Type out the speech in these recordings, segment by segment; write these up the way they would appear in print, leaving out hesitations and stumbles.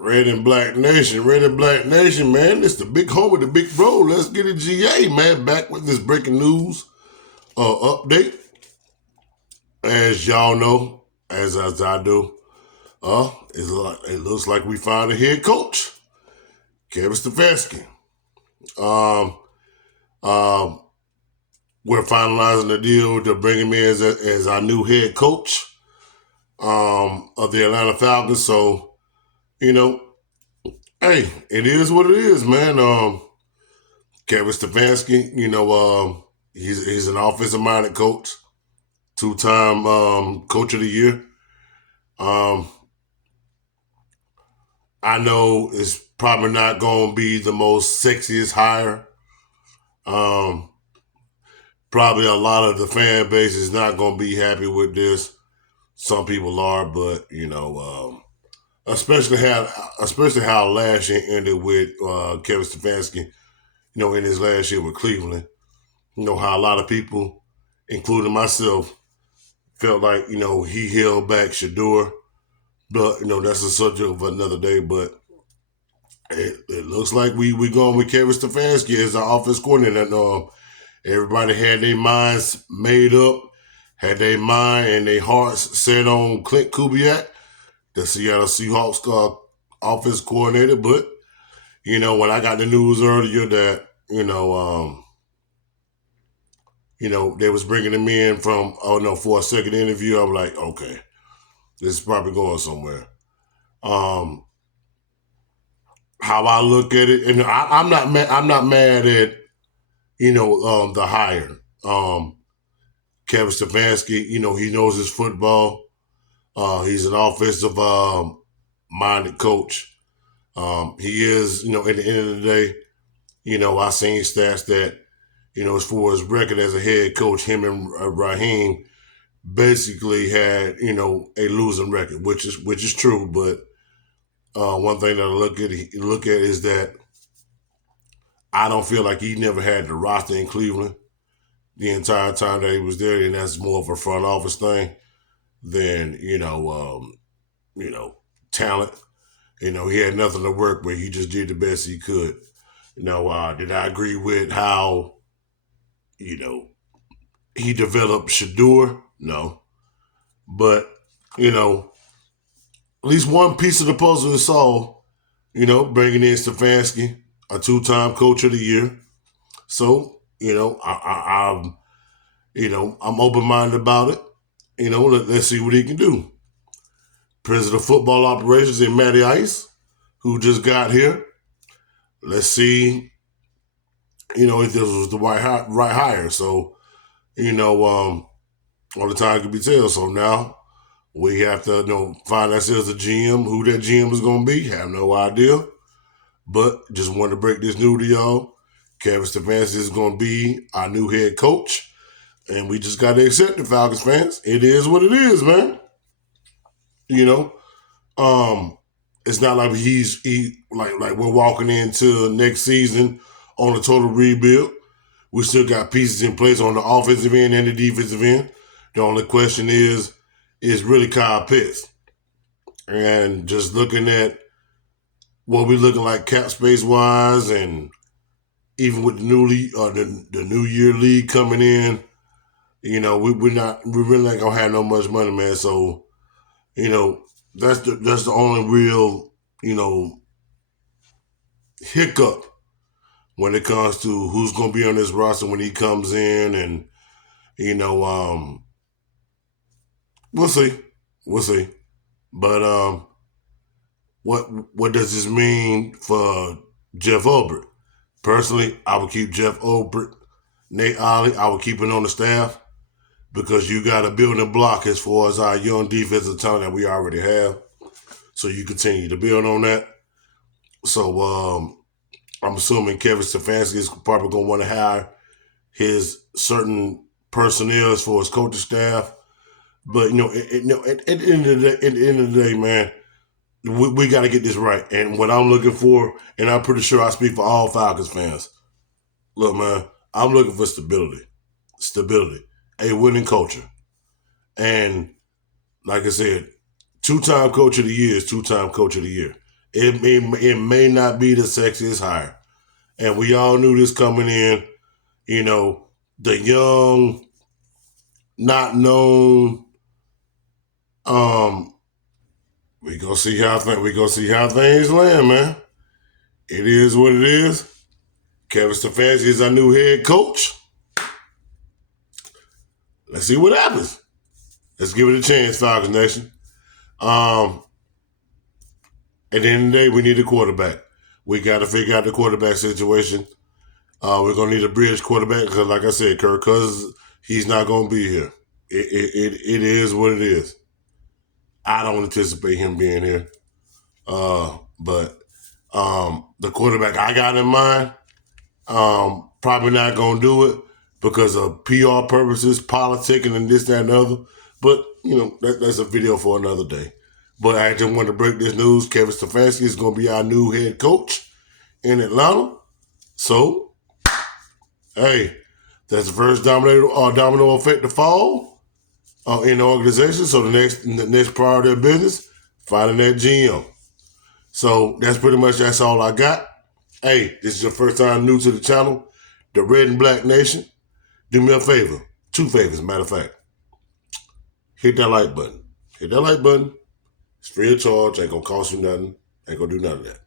Red and Black Nation, man. It's the big home with the big bro. Let's get it, GA, man. Back with this breaking news update. As y'all know, as I do, it looks like we found a head coach, Kevin Stefanski. Um, um, we're finalizing the deal to bring him in as our new head coach of the Atlanta Falcons. So, you know, hey, it is what it is, man. Kevin Stefanski, he's an offensive-minded coach, two-time coach of the year. I know it's probably not going to be the most sexiest hire. Probably a lot of the fan base is not going to be happy with this. Some people are, but especially how last year ended with Kevin Stefanski. In his last year with Cleveland. How a lot of people, including myself, felt like, he held back Shador. But, that's a subject of another day. But it looks like we going with Kevin Stefanski as our offense coordinator. And, everybody had their minds made up, had their mind and their hearts set on Clint Kubiak, the Seattle Seahawks offense coordinator. But, when I got the news earlier that, they was bringing him in for a second interview. I'm like, okay, this is probably going somewhere. How I look at it, and I'm not mad at the hire. Kevin Stefanski, he knows his football. He's an offensive minded coach. He is, at the end of the day, I seen stats that, as far as record as a head coach, him and Raheem basically had, a losing record, which is true. But one thing that I look at is that I don't feel like he never had the roster in Cleveland the entire time that he was there, and that's more of a front office thing than talent. He had nothing to work with. He just did the best he could. Did I agree with how he developed Shador? No. But, at least one piece of the puzzle is solved, bringing in Stefanski, a two-time coach of the year. So, I'm open-minded about it. Let's see what he can do. President of Football Operations in Matty Ice, who just got here. Let's see, if this was the right hire. So, all the time can be told. So now we have to find ourselves a GM. Who that GM is going to be, have no idea. But just wanted to break this news to y'all. Kevin Stefanski is going to be our new head coach. And we just got to accept it, Falcons fans. It is what it is, man. It's not like like we're walking into next season on a total rebuild. We still got pieces in place on the offensive end and the defensive end. The only question is really Kyle Pitts. And just looking at what we're looking like cap space wise, and even with the new year league coming in, we're really not gonna have no much money, man. So, that's the only real, hiccup when it comes to who's gonna be on this roster when he comes in, and we'll see. But what does this mean for Jeff Ulbrich? Personally, I would keep Jeff Ulbrich. Nate Ollie, I would keep it on the staff, because you got a building block as far as our young defensive talent that we already have. So you continue to build on that. So I'm assuming Kevin Stefanski is probably going to want to hire his certain personnel as far as coaching staff. But, at the end of the day, man, we got to get this right. And what I'm looking for, and I'm pretty sure I speak for all Falcons fans, look, man, I'm looking for stability, a winning culture. And like I said, two-time coach of the year is two-time coach of the year. It may not be the sexiest hire. And we all knew this coming in. You know, the young, not known. Um, we gonna see how things land, man. It is what it is. Kevin Stefanski is our new head coach. Let's see what happens. Let's give it a chance, Falcons Nation. At the end of the day, we need a quarterback. We got to figure out the quarterback situation. We're gonna need a bridge quarterback because, like I said, Kirk Cousins, he's not gonna be here. It is what it is. I don't anticipate him being here. But the quarterback I got in mind, probably not gonna do it because of PR purposes, politicking, and this, that, and the other. But that's a video for another day. But I just wanted to break this news. Kevin Stefanski is gonna be our new head coach in Atlanta. So, hey, that's the first domino effect to fall in the organization. So the next priority of business, finding that GM. So that's all I got. Hey, this is your first time new to the channel, the Red and Black Nation. Do me a favor, 2 favors, matter of fact. Hit that like button. Hit that like button. It's free of charge. Ain't gonna cost you nothing. Ain't gonna do none of that.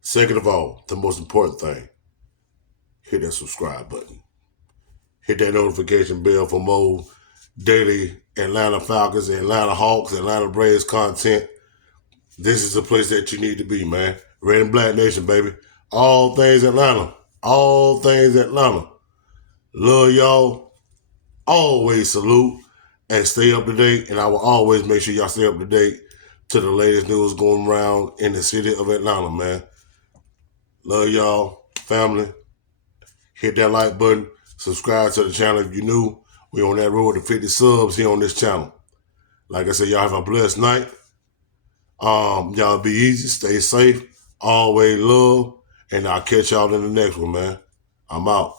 Second of all, the most important thing, hit that subscribe button. Hit that notification bell for more daily Atlanta Falcons, Atlanta Hawks, Atlanta Braves content. This is the place that you need to be, man. Red and Black Nation, baby. All things Atlanta. All things Atlanta. Love y'all. Always salute and stay up to date. And I will always make sure y'all stay up to date to the latest news going around in the city of Atlanta, man. Love y'all. Family. Hit that like button. Subscribe to the channel if you're new. We on that road to 50 subs here on this channel. Like I said, y'all have a blessed night. Y'all be easy, stay safe, always love, and I'll catch y'all in the next one, man. I'm out.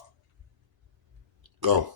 Go.